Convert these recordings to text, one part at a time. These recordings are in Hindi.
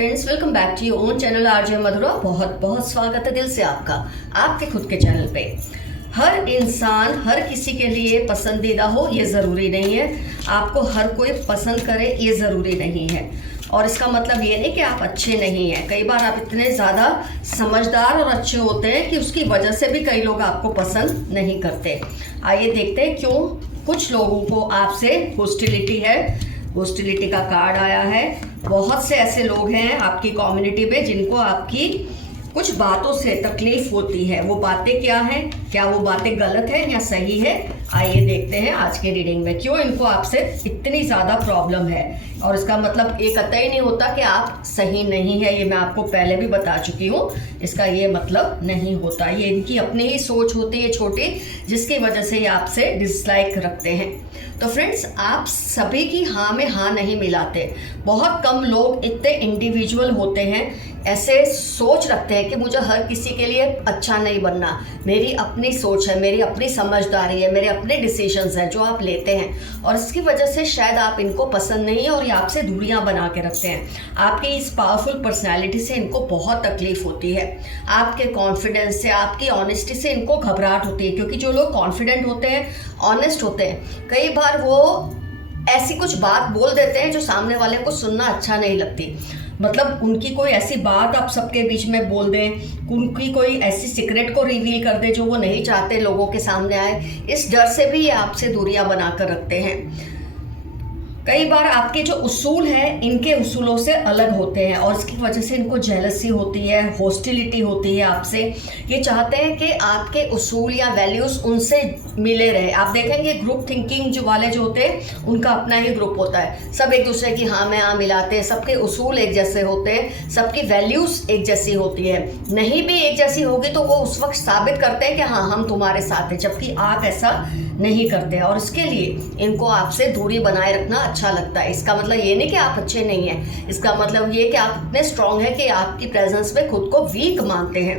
Friends, welcome back to your own channel RJ Madhura. बहुत बहुत स्वागत है दिल से आपका आपके खुद के चैनल पे। हर इंसान हर किसी के लिए पसंदीदा हो ये ज़रूरी नहीं है, आपको हर कोई पसंद करे ये ज़रूरी नहीं है। और इसका मतलब ये नहीं कि आप अच्छे नहीं हैं। कई बार आप इतने ज़्यादा समझदार और अच्छे होते हैं कि उसकी वजह से भी कई लोग आपको पसंद नहीं करते। आइए देखते हैं क्यों कुछ लोगों को आपसे हॉस्टिलिटी है। हॉस्टिलिटी का कार्ड आया है। बहुत से ऐसे लोग हैं आपकी कम्युनिटी में जिनको आपकी कुछ बातों से तकलीफ होती है। वो बातें क्या हैं, क्या वो बातें गलत है या सही है? आइए देखते हैं आज के रीडिंग में क्यों इनको आपसे इतनी ज़्यादा प्रॉब्लम है। और इसका मतलब ये कतई नहीं होता कि आप सही नहीं है, ये मैं आपको पहले भी बता चुकी हूँ। इसका ये मतलब नहीं होता, ये इनकी अपनी ही सोच होती है छोटी, जिसकी वजह से ये आपसे डिसलाइक रखते हैं। तो फ्रेंड्स, आप सभी की हाँ में हाँ नहीं मिलाते। बहुत कम लोग इतने इंडिविजुअल होते हैं, ऐसे सोच रखते हैं कि मुझे हर किसी के लिए अच्छा नहीं बनना। मेरी अपनी सोच है, मेरी अपनी समझदारी है, मेरे अपने डिसीजंस हैं जो आप लेते हैं, और इसकी वजह से शायद आप इनको पसंद नहीं है और ये आपसे दूरियां बना के रखते हैं। आपकी इस पावरफुल पर्सनैलिटी से इनको बहुत तकलीफ होती है। आपके कॉन्फिडेंस से, आपकी ऑनेस्टी से इनको घबराहट होती है, क्योंकि जो लोग कॉन्फिडेंट होते हैं, ऑनेस्ट होते हैं, कई बार वो ऐसी कुछ बात बोल देते हैं जो सामने वाले को सुनना अच्छा नहीं लगती। मतलब उनकी कोई ऐसी बात आप सबके बीच में बोल दें, उनकी कोई ऐसी सीक्रेट को रिवील कर दें जो वो नहीं चाहते लोगों के सामने आए। इस डर से भी ये आपसे दूरियां बना कर रखते हैं। कई बार आपके जो उसूल हैं इनके उसूलों से अलग होते हैं और इसकी वजह से इनको जेलसी होती है, हॉस्टिलिटी होती है आपसे। ये चाहते हैं कि आपके उसूल या वैल्यूज़ उनसे मिले रहे। आप देखेंगे ग्रुप थिंकिंग जो वाले जो होते हैं उनका अपना ही ग्रुप होता है। सब एक दूसरे की हाँ में हाँ मिलाते हैं, सबके उसूल एक जैसे होते हैं, सबकी वैल्यूज़ एक जैसी होती है। नहीं भी एक जैसी होगी तो वो उस वक्त साबित करते हैं कि हाँ हम तुम्हारे साथ हैं, जबकि आप ऐसा नहीं करते। और इसके लिए इनको आपसे दूरी बनाए रखना अच्छा लगता है। इसका मतलब ये नहीं कि आप अच्छे नहीं हैं, इसका मतलब ये कि आप इतने स्ट्रांग हैं कि आपकी प्रेजेंस में खुद को वीक मानते हैं।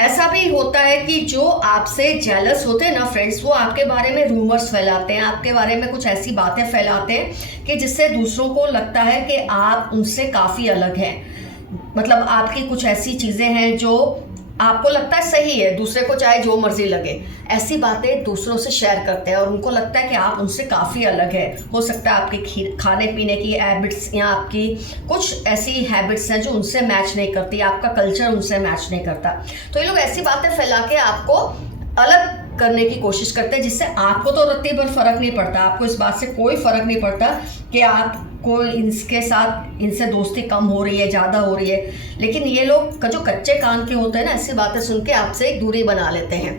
ऐसा भी होता है कि जो आपसे जेलस होते हैं ना फ्रेंड्स, वो आपके बारे में रूमर्स फैलाते हैं, आपके बारे में कुछ ऐसी बातें फैलाते हैं कि जिससे दूसरों को लगता है कि आप उनसे काफ़ी अलग हैं। मतलब आपकी कुछ ऐसी चीज़ें हैं जो आपको लगता है सही है, दूसरे को चाहे जो मर्जी लगे, ऐसी बातें दूसरों से शेयर करते हैं और उनको लगता है कि आप उनसे काफ़ी अलग है। हो सकता है आपके खाने पीने की हैबिट्स या आपकी कुछ ऐसी हैबिट्स हैं जो उनसे मैच नहीं करती, आपका कल्चर उनसे मैच नहीं करता। तो ये लोग ऐसी बातें फैला के आपको अलग करने की कोशिश करते हैं, जिससे आपको तो रत्ती भर फर्क नहीं पड़ता। आपको इस बात से कोई फर्क नहीं पड़ता कि आपको इनके साथ इनसे दोस्ती कम हो रही है, ज़्यादा हो रही है। लेकिन ये लोग जो कच्चे कान के होते हैं ना, ऐसी बातें सुन के आपसे एक दूरी बना लेते हैं।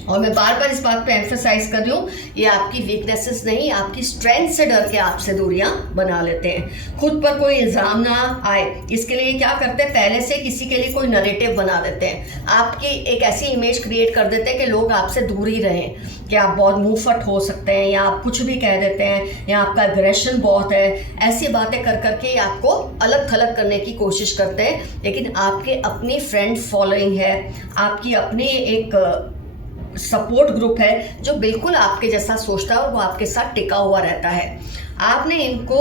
और मैं बार बार इस बात पे एम्फेसाइज कर रही हूँ, ये आपकी वीकनेसेस नहीं, आपकी स्ट्रेंथ से डर के आपसे दूरियां बना लेते हैं। खुद पर कोई इल्ज़ाम ना आए इसके लिए क्या करते हैं, पहले से किसी के लिए कोई नरेटिव बना देते हैं, आपकी एक ऐसी इमेज क्रिएट कर देते हैं कि लोग आपसे दूर ही रहें, कि आप बहुत मुंहफट हो सकते हैं या आप कुछ भी कह देते हैं या आपका एग्रेशन बहुत है। ऐसी बातें कर करके आपको अलग थलग करने की कोशिश करते हैं। लेकिन आपके अपनी फ्रेंड फॉलोइंग है, आपकी अपनी एक सपोर्ट ग्रुप है जो बिल्कुल आपके जैसा सोचता है और वो आपके साथ टिका हुआ रहता है। आपने इनको,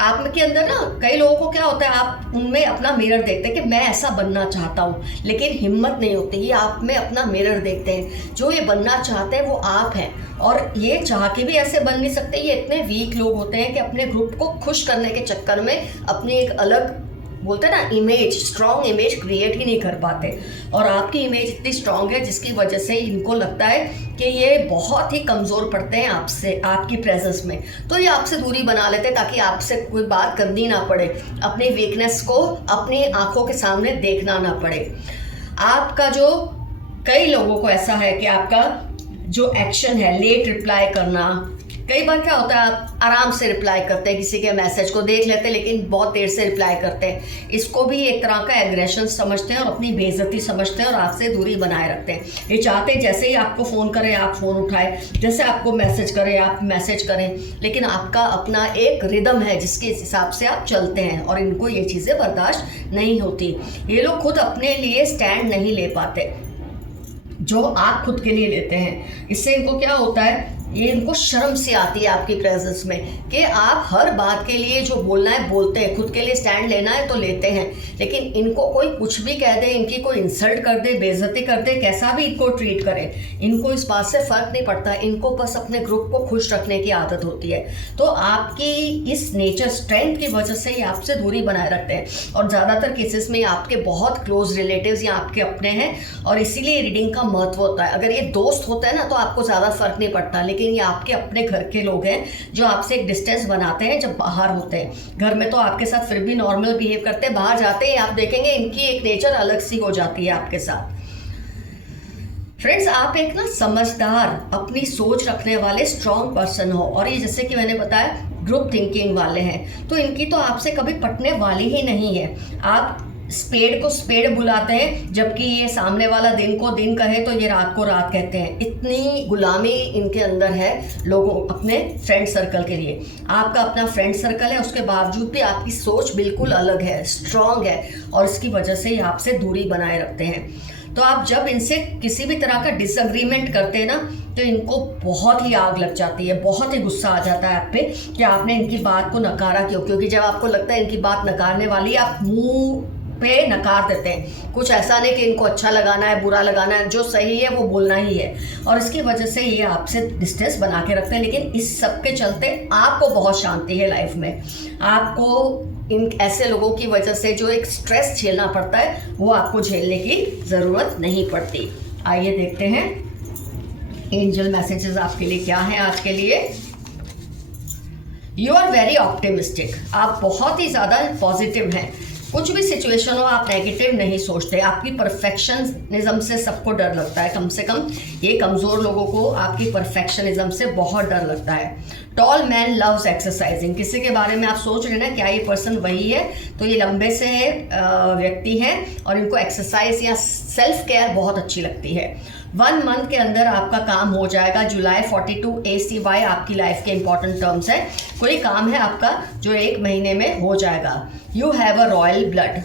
आप के अंदर ना कई लोगों को क्या होता है, आप उनमें अपना मिरर देखते हैं कि मैं ऐसा बनना चाहता हूँ, लेकिन हिम्मत नहीं होती। ये आप में अपना मिरर देखते हैं, जो ये बनना चाहते हैं वो आप हैं, और ये चाह के भी ऐसे बन नहीं सकते। ये इतने वीक लोग होते हैं कि अपने ग्रुप को खुश करने के चक्कर में अपनी एक अलग, बोलते हैं ना, इमेज, स्ट्रॉन्ग इमेज क्रिएट ही नहीं कर पाते। और आपकी इमेज इतनी स्ट्रॉन्ग है जिसकी वजह से इनको लगता है कि ये बहुत ही कमज़ोर पड़ते हैं आपसे, आपकी प्रेजेंस में। तो ये आपसे दूरी बना लेते हैं ताकि आपसे कोई बात करनी ना पड़े, अपनी वीकनेस को अपनी आंखों के सामने देखना ना पड़े। आपका जो, कई लोगों को ऐसा है कि आपका जो एक्शन है, लेट रिप्लाई करना, कई बार क्या होता है आप आराम से रिप्लाई करते हैं, किसी के मैसेज को देख लेते हैं लेकिन बहुत देर से रिप्लाई करते हैं। इसको भी एक तरह का एग्रेशन समझते हैं और अपनी बेइज्जती समझते हैं और आपसे दूरी बनाए रखते हैं। ये चाहते हैं जैसे ही आपको फ़ोन करें आप फ़ोन उठाएं, जैसे आपको मैसेज करें आप मैसेज करें, लेकिन आपका अपना एक रिदम है जिसके हिसाब से आप चलते हैं और इनको ये चीज़ें बर्दाश्त नहीं होती। ये लोग खुद अपने लिए स्टैंड नहीं ले पाते। जो आप खुद के लिए लेते हैं। इससे इनको क्या होता है, ये इनको शर्म सी आती है आपकी प्रेजेंस में कि आप हर बात के लिए जो बोलना है बोलते हैं, खुद के लिए स्टैंड लेना है तो लेते हैं, लेकिन इनको कोई कुछ भी कह दे, इनकी कोई इंसल्ट कर दे, बेइज्जती कर दे, कैसा भी इनको ट्रीट करे, इनको इस बात से फ़र्क नहीं पड़ता। इनको बस अपने ग्रुप को खुश रखने की आदत होती है। तो आपकी इस नेचर स्ट्रेंथ की वजह से ये आपसे दूरी बनाए रखते हैं, और ज़्यादातर केसेस में आपके बहुत क्लोज रिलेटिव्स या आपके अपने हैं, और इसीलिए रीडिंग का महत्व होता है। अगर ये दोस्त होता है ना तो आपको ज़्यादा फर्क नहीं पड़ता, लेकिन ये आपके अपने घर के लोग हैं जो आपसे एक डिस्टेंस बनाते हैं जब बाहर होते हैं। घर में तो आपके साथ फिर भी नॉर्मल बिहेव करते हैं, बाहर जाते ही आप देखेंगे इनकी एक नेचर अलग सी हो जाती है आपके साथ। फ्रेंड्स, आप एक ना समझदार, अपनी सोच रखने वाले स्ट्रॉन्ग पर्सन हो, और ये जैसे कि मैंने बताया ग्रुप थिंकिंग वाले हैं, तो इनकी तो आपसे कभी पटने वाली ही नहीं है। आप स्पेड को स्पेड बुलाते हैं, जबकि ये सामने वाला दिन को दिन कहे तो ये रात को रात कहते हैं। इतनी गुलामी इनके अंदर है लोगों अपने फ्रेंड सर्कल के लिए। आपका अपना फ्रेंड सर्कल है, उसके बावजूद भी आपकी सोच बिल्कुल अलग है, स्ट्रॉन्ग है, और इसकी वजह से ये आपसे दूरी बनाए रखते हैं। तो आप जब इनसे किसी भी तरह का डिसएग्रीमेंट करते हैं ना, तो इनको बहुत ही आग लग जाती है, बहुत ही गुस्सा आ जाता है आप पे कि आपने इनकी बात को नकारा क्यों। क्योंकि जब आपको लगता है इनकी बात नकारने वाली, आप मुंह पे नकार देते हैं। कुछ ऐसा नहीं कि इनको अच्छा लगाना है, बुरा लगाना है, जो सही है वो बोलना ही है, और इसकी वजह से ये आपसे डिस्टेंस बना के रखते हैं। लेकिन इस सब के चलते आपको बहुत शांति है लाइफ में। आपको इन ऐसे लोगों की वजह से जो एक स्ट्रेस झेलना पड़ता है, वो आपको झेलने की ज़रूरत नहीं पड़ती। आइए देखते हैं एंजल मैसेजेस आपके लिए क्या हैं आज के लिए। यू आर वेरी ऑप्टिमिस्टिक, आप बहुत ही ज़्यादा पॉजिटिव हैं। कुछ भी सिचुएशन हो आप नेगेटिव नहीं सोचते। आपकी परफेक्शनिज्म से सबको डर लगता है, कम से कम ये कमज़ोर लोगों को आपकी परफेक्शनिज्म से बहुत डर लगता है। टॉल मैन लव्स एक्सरसाइजिंग, किसी के बारे में आप सोच रहे हैं ना क्या ये पर्सन वही है, तो ये लंबे से व्यक्ति हैं और इनको एक्सरसाइज या सेल्फ केयर बहुत अच्छी लगती है। 1 मंथ के अंदर आपका काम हो जाएगा। जुलाई 42 ACY आपकी लाइफ के इंपॉर्टेंट टर्म्स है। कोई काम है आपका जो 1 महीने में हो जाएगा। You have a royal blood,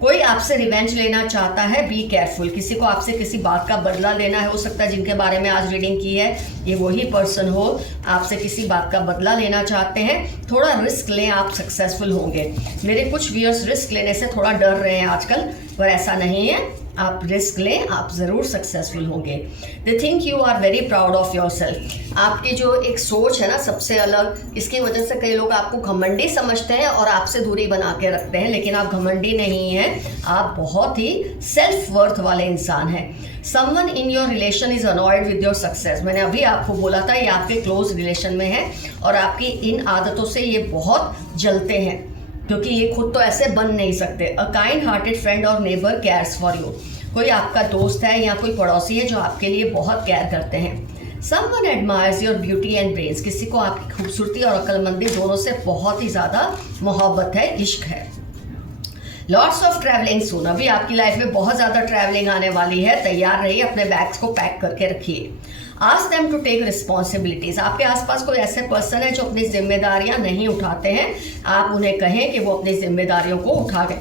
कोई आपसे रिवेंज लेना चाहता है, बी केयरफुल। किसी को आपसे किसी बात का बदला लेना है, हो सकता है जिनके बारे में आज रीडिंग की है ये वही पर्सन हो, आपसे किसी बात का बदला लेना चाहते हैं। थोड़ा रिस्क लें, आप सक्सेसफुल होंगे। मेरे कुछ व्यूअर्स रिस्क लेने से थोड़ा डर रहे हैं आजकल, पर ऐसा नहीं है, आप रिस्क लें, आप ज़रूर सक्सेसफुल होंगे। They think you are very proud of yourself, आपकी जो एक सोच है ना सबसे अलग, इसकी वजह से कई लोग आपको घमंडी समझते हैं और आपसे दूरी बना के रखते हैं, लेकिन आप घमंडी नहीं हैं, आप बहुत ही सेल्फ वर्थ वाले इंसान हैं। Someone in your relation is annoyed with your success, मैंने अभी आपको बोला था ये आपके क्लोज रिलेशन में है और आपकी इन आदतों से ये बहुत जलते हैं, क्योंकि ये खुद तो ऐसे बन नहीं सकते। अ काइंड हार्टेड फ्रेंड और नेबर केयर्स फॉर यू, कोई आपका दोस्त है या कोई पड़ोसी है जो आपके लिए बहुत केयर करते हैं। Someone admires your beauty and brains, किसी को आपकी खूबसूरती और अक्लमंदी दोनों से बहुत ही ज़्यादा मोहब्बत है, इश्क है। लॉट्स ऑफ ट्रैवलिंग सून, अभी आपकी लाइफ में बहुत ज़्यादा ट्रैवलिंग आने वाली है, तैयार रहिए, अपने बैग्स को पैक करके रखिए। Ask them to take responsibilities, आपके आसपास कोई ऐसे पर्सन है जो अपनी जिम्मेदारियां नहीं उठाते हैं, आप उन्हें कहें कि वो अपनी जिम्मेदारियों को उठा लें।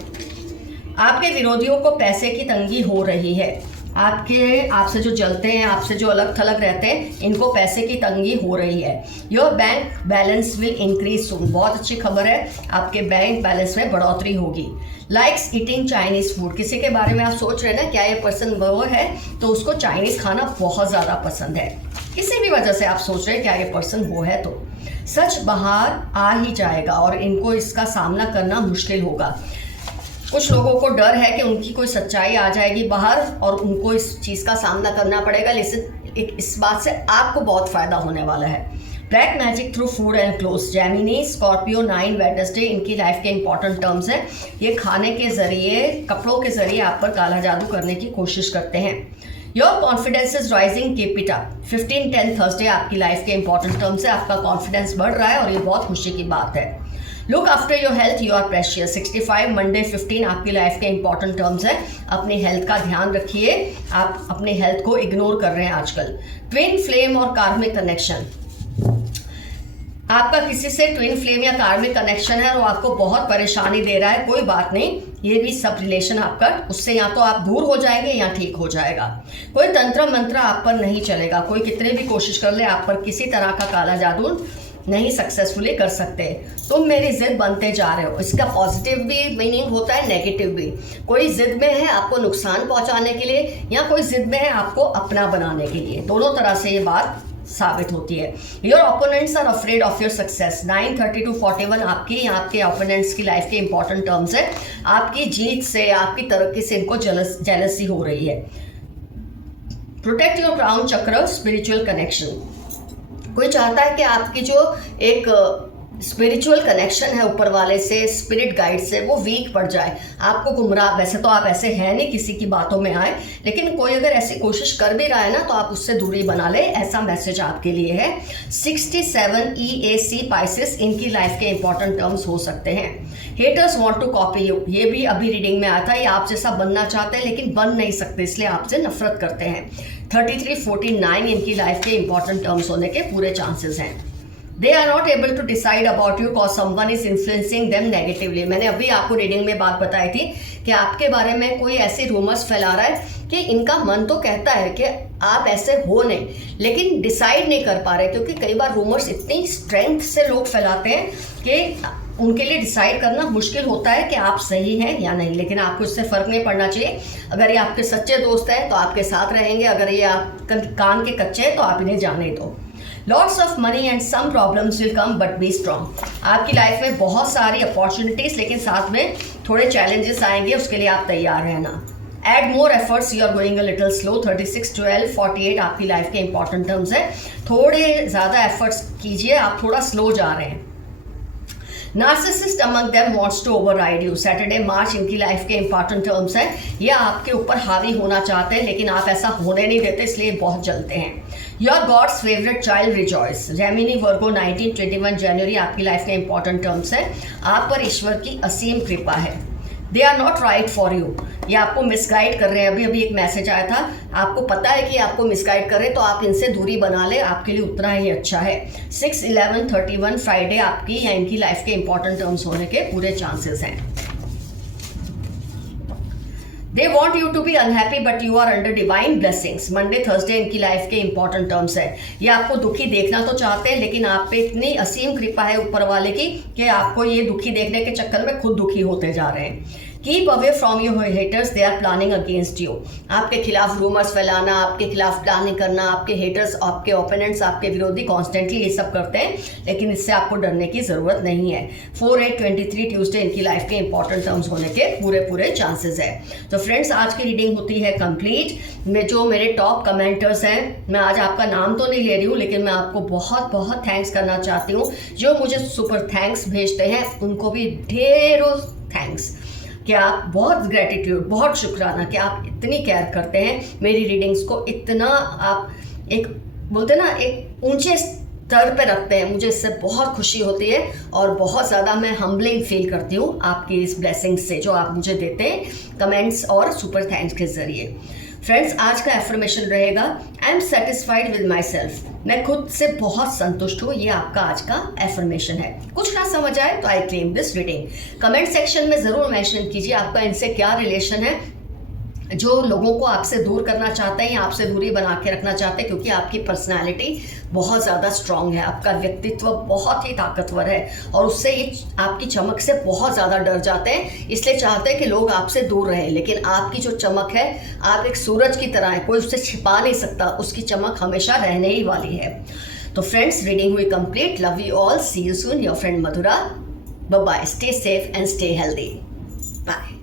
आपके विरोधियों को पैसे की तंगी हो रही है, आपसे जो जलते हैं, आपसे जो अलग थलग रहते हैं, इनको पैसे की तंगी हो रही है। Your bank balance will increase soon, बहुत अच्छी खबर है, आपके बैंक बैलेंस में बढ़ोतरी होगी। लाइक्स ईटिंग चाइनीज़ फूड, किसी के बारे में आप सोच रहे हैं ना क्या ये पर्सन वो है, तो उसको चाइनीज़ खाना बहुत ज़्यादा पसंद है। किसी भी वजह से आप सोच रहे हैं क्या ये पर्सन वो है, तो सच बाहर आ ही जाएगा और इनको इसका सामना करना मुश्किल होगा। कुछ लोगों को डर है कि उनकी कोई सच्चाई आ जाएगी बाहर और उनको इस चीज़ का सामना करना पड़ेगा, लेकिन इस बात से आपको बहुत फ़ायदा होने वाला है। Black magic through food and clothes, Gemini, Scorpio, 9 Wednesday इनकी लाइफ के इंपॉर्टेंट टर्म्स हैं। ये खाने के ज़रिए, कपड़ों के ज़रिए आप पर काला जादू करने की कोशिश करते हैं। Your confidence is rising, keep it up. 15-10 Thursday आपकी लाइफ के इंपॉर्टेंट टर्म्स है, आपका कॉन्फिडेंस बढ़ रहा है और ये बहुत खुशी की बात है। Look after your health, you are precious. 65 Monday 15 आपकी लाइफ के इंपॉर्टेंट टर्म्स है, अपनी हेल्थ का ध्यान रखिए, आप अपनी हेल्थ को इग्नोर कर रहे हैं आजकल। ट्विन फ्लेम और कार्मिक कनेक्शन, आपका किसी से ट्विन फ्लेम या कार्मिक कनेक्शन है और वो आपको बहुत परेशानी दे रहा है, कोई बात नहीं, ये भी सब रिलेशन आपका उससे या तो आप दूर हो जाएंगे या ठीक हो जाएगा। कोई तंत्र मंत्र आप पर नहीं चलेगा, कोई कितने भी कोशिश कर ले आप पर किसी तरह का काला जादू नहीं सक्सेसफुली कर सकते। तुम मेरी जिद बनते जा रहे हो, इसका पॉजिटिव भी मीनिंग होता है, नेगेटिव भी। कोई जिद में है आपको नुकसान पहुंचाने के लिए या कोई जिद में है आपको अपना बनाने के लिए, दोनों तरह से ये बात साबित होती है। Your opponents are afraid of your success. 9:30 to 41 आपकी आपके ओपोनेंट्स की लाइफ के इंपॉर्टेंट टर्म्स है। आपकी जीत से, आपकी तरक्की से इनको जेलसी हो रही है। प्रोटेक्ट योर क्राउन चक्र, स्पिरिचुअल कनेक्शन। कोई चाहता है कि आपकी जो एक स्पिरिचुअल कनेक्शन है ऊपर वाले से, स्पिरिट गाइड से, वो वीक पड़ जाए, आपको गुमराह। वैसे तो आप ऐसे हैं नहीं किसी की बातों में आए, लेकिन कोई अगर ऐसी कोशिश कर भी रहा है ना तो आप उससे दूरी बना ले, ऐसा मैसेज आपके लिए है। 67 EAC पाइसेस, इनकी लाइफ के इंपॉर्टेंट टर्म्स हो सकते हैं। Haters want to copy you, ये भी अभी रीडिंग में आया था। ये आप जैसा बनना चाहते हैं लेकिन बन नहीं सकते, इसलिए आपसे नफरत करते हैं। 3349 इनकी लाइफ के इंपॉर्टेंट टर्म्स होने के पूरे चांसेस हैं। They are not able to decide about you cause someone is influencing them negatively। मैंने अभी आपको रीडिंग में बात बताई थी कि आपके बारे में कोई ऐसी रूमर्स फैला रहा है कि इनका मन तो कहता है कि आप ऐसे हो नहीं, लेकिन डिसाइड नहीं कर पा रहे, क्योंकि कई बार रूमर्स इतनी स्ट्रेंथ से लोग फैलाते हैं कि उनके लिए डिसाइड करना मुश्किल होता है कि आप सही हैं या नहीं। लेकिन आपको इससे फ़र्क नहीं पड़ना चाहिए। अगर ये आपके सच्चे दोस्त हैं तो आपके साथ रहेंगे, अगर ये आप कान के कच्चे हैं तो आप इन्हें जाने दो। Lots of money and some problems will come but be strong. आपकी लाइफ में बहुत सारी अपॉर्चुनिटीज़ लेकिन साथ में थोड़े चैलेंजेस आएंगे, उसके लिए आप तैयार रहना। Add more efforts, you are going a little slow. 36, 12, 48 आपकी लाइफ के इंपॉर्टेंट टर्म्स है। थोड़े ज़्यादा एफर्ट्स कीजिए, आप थोड़ा स्लो जा रहे हैं। Narcissist among them wants to override you. Saturday March इनकी लाइफ के इंपॉर्टेंट टर्म्स है। ये आपके ऊपर हावी होना चाहते हैं लेकिन आप ऐसा होने नहीं देते, इसलिए बहुत जलते हैं। Your God's favourite child rejoice. Gemini Virgo 19-21 जनवरी आपकी लाइफ के इंपॉर्टेंट टर्म्स है। आप पर ईश्वर की असीम कृपा है। They are not right for you, ये आपको मिसगाइड कर रहे हैं। अभी एक मैसेज आया था, आपको पता है कि आपको मिसगाइड कर रहे हैं तो आप इनसे दूरी बना ले, आपके लिए उतना ही अच्छा है। 6/11/31 फ्राइडे आपकी या इनकी लाइफ के इंपॉर्टेंट टर्म्स होने के पूरे चांसेस हैं। They want you to be unhappy but you are under divine blessings. Monday Thursday इनकी लाइफ के इंपॉर्टेंट टर्म्स है। ये आपको दुखी देखना तो चाहते हैं लेकिन आप पे इतनी असीम कृपा है ऊपर वाले की कि आपको ये दुखी देखने के चक्कर में खुद दुखी होते जा रहे हैं। Keep away from your haters, they are planning against you. आपके खिलाफ रूमर्स फैलाना, आपके खिलाफ प्लानिंग करना, आपके हेटर्स, आपके ओपोनेंट्स, आपके विरोधी कॉन्स्टेंटली ये सब करते हैं, लेकिन इससे आपको डरने की ज़रूरत नहीं है। 4/8/23 ट्यूसडे इनकी लाइफ के इंपॉर्टेंट टर्म्स होने के पूरे चांसेस है। तो फ्रेंड्स, आज की रीडिंग होती है कंप्लीट। में जो मेरे टॉप कमेंटर्स हैं, मैं आज आपका नाम तो नहीं ले रही हूँ लेकिन मैं आपको बहुत थैंक्स करना चाहती हूँ। जो मुझे सुपर थैंक्स भेजते हैं उनको भी ढेरों थैंक्स कि आप बहुत ग्रेटिट्यूड, बहुत शुक्राना कि आप इतनी केयर करते हैं मेरी रीडिंग्स को, इतना आप एक बोलते ना एक ऊंचे स्तर पे रखते हैं। मुझे इससे बहुत खुशी होती है और बहुत ज़्यादा मैं हम्बलिंग फील करती हूँ आपकी इस ब्लेसिंग्स से जो आप मुझे देते हैं कमेंट्स और सुपर थैंक्स के ज़रिए। फ्रेंड्स, आज का एफर्मेशन रहेगा, I am satisfied with my self. मैं खुद से बहुत संतुष्ट हूँ। ये आपका आज का एफर्मेशन है। कुछ ना समझ आए तो I claim this reading. Comment section में ज़रूर मेंशन कीजिए आपका इनसे क्या रिलेशन है। जो लोगों को आपसे दूर करना चाहते हैं या आपसे दूरी बना के रखना चाहते हैं, क्योंकि आपकी पर्सनालिटी बहुत ज़्यादा स्ट्रांग है, आपका व्यक्तित्व बहुत ही ताकतवर है और उससे ये आपकी चमक से बहुत ज़्यादा डर जाते हैं, इसलिए चाहते हैं कि लोग आपसे दूर रहें। लेकिन आपकी जो चमक है, आप एक सूरज की तरह है, कोई उससे छिपा नहीं सकता, उसकी चमक हमेशा रहने ही वाली है। तो फ्रेंड्स, रीडिंग हुई complete. Love you all, see you soon, your friend Madhura. Bye bye, stay safe and stay healthy. Bye.